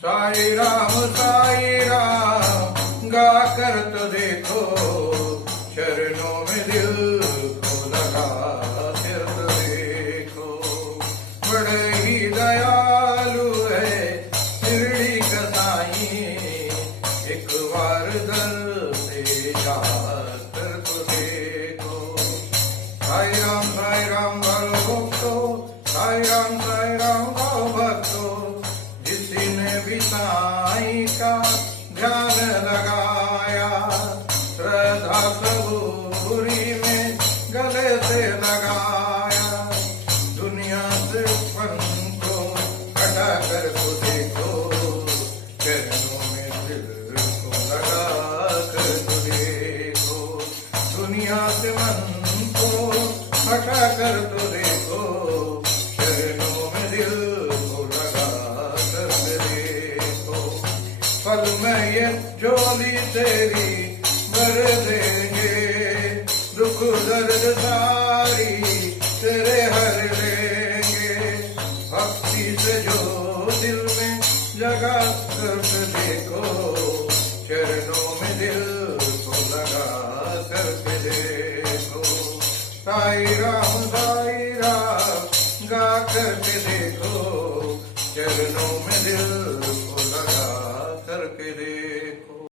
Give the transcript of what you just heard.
साई राम गा कर तो देखो, चरणों में दिल को लगा कर तो देखो। बड़े ही दयालु है शिरडी का साईं, एक बार दर से जाकर तो देखो। साई राम बोलो भक्तो, साई राम गाओ भक्तो। जिसने भी साईं का ध्यान लगाया, श्रद्धा सबूरी में गले से लगाया। दुनिया से फन को हटा कर तो देखो, चरणों में दिल को लगा कर तो देखो। दुनिया से मन को हटा कर तो देखो, चरणों में दिल को लगा कर देखो। पल में ये झोली तेरी भर देंगे, दुख दर्द सारी तेरे हर लेंगे। भक्ति से जो दिल में जगा कर देखो, चरणों में दिल को लगा कर देखो। साई राम